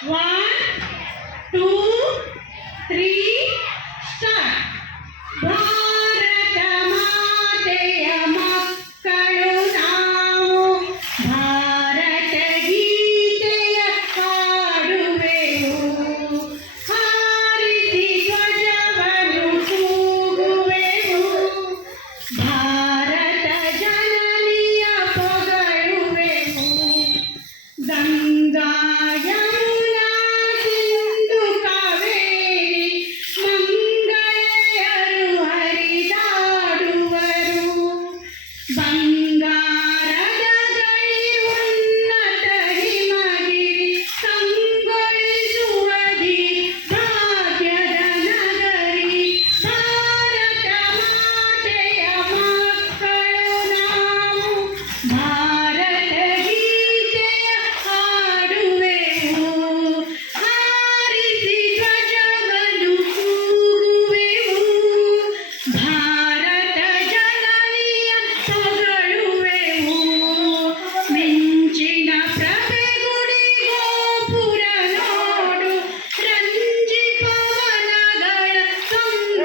One, two, three.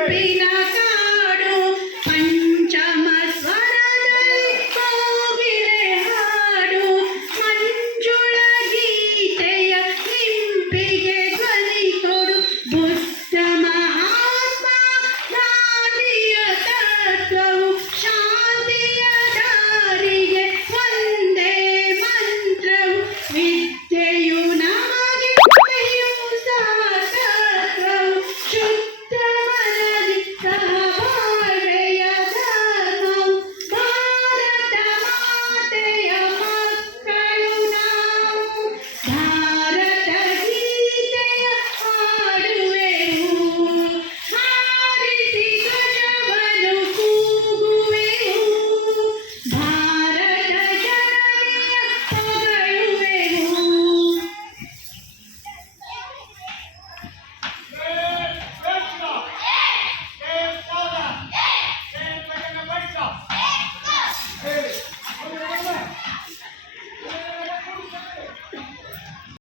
be